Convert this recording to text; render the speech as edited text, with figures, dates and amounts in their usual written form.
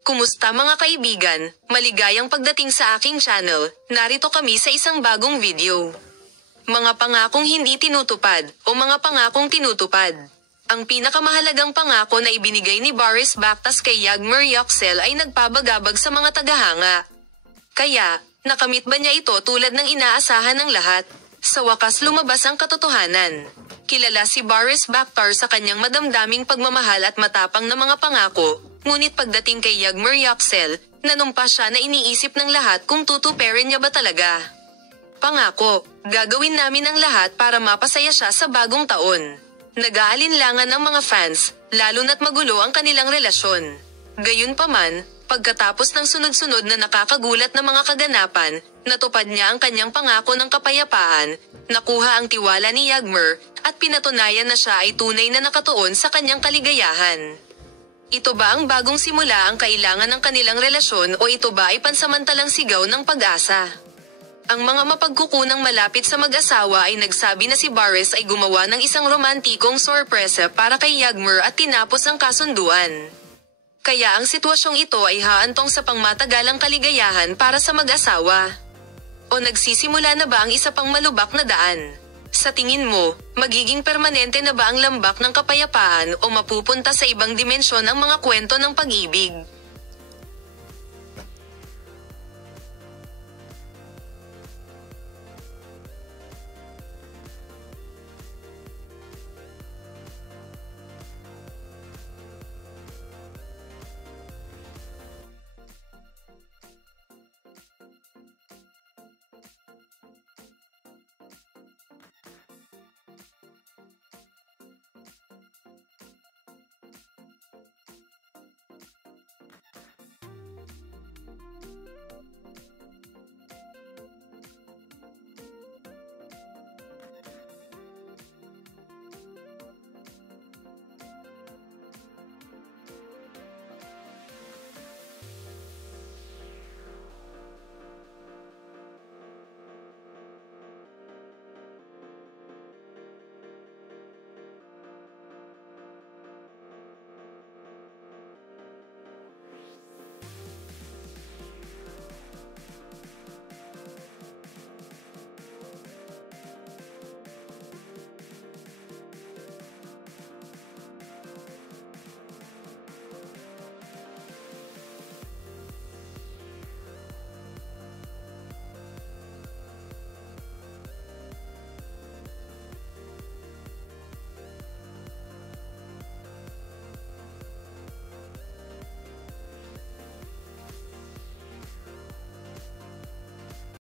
Kumusta mga kaibigan? Maligayang pagdating sa aking channel. Narito kami sa isang bagong video. Mga pangakong hindi tinutupad o mga pangakong tinutupad. Ang pinakamahalagang pangako na ibinigay ni Boris Bakhtas kay Yagmur Yoxel ay nagpabagabag sa mga tagahanga. Kaya, nakamit ba niya ito tulad ng inaasahan ng lahat? Sa wakas lumabas ang katotohanan. Kilala si Boris Bakhtas sa kanyang madamdaming pagmamahal at matapang na mga pangako, ngunit pagdating kay Yagmur Yoxel, nanumpa siya na iniisip ng lahat kung tutuperin niya ba talaga. Pangako, gagawin namin ang lahat para mapasaya siya sa bagong taon. Nag-aalinlangan ang mga fans, lalo na't magulo ang kanilang relasyon. Gayunpaman, pagkatapos ng sunod-sunod na nakakagulat na mga kaganapan, natupad niya ang kanyang pangako ng kapayapaan, nakuha ang tiwala ni Yagmur, at pinatunayan na siya ay tunay na nakatuon sa kanyang kaligayahan. Ito ba ang bagong simula ang kailangan ng kanilang relasyon o ito ba ay pansamantalang sigaw ng pag-asa? Ang mga mapagkukunang malapit sa mag-asawa ay nagsabi na si Boris ay gumawa ng isang romantikong sorpresa para kay Yagmur at tinapos ang kasunduan. Kaya ang sitwasyong ito ay haantong sa pangmatagalang kaligayahan para sa mag-asawa. O nagsisimula na ba ang isa pang malubak na daan? Sa tingin mo, magiging permanente na ba ang lambak ng kapayapaan o mapupunta sa ibang dimensyon ang mga kwento ng pag-ibig?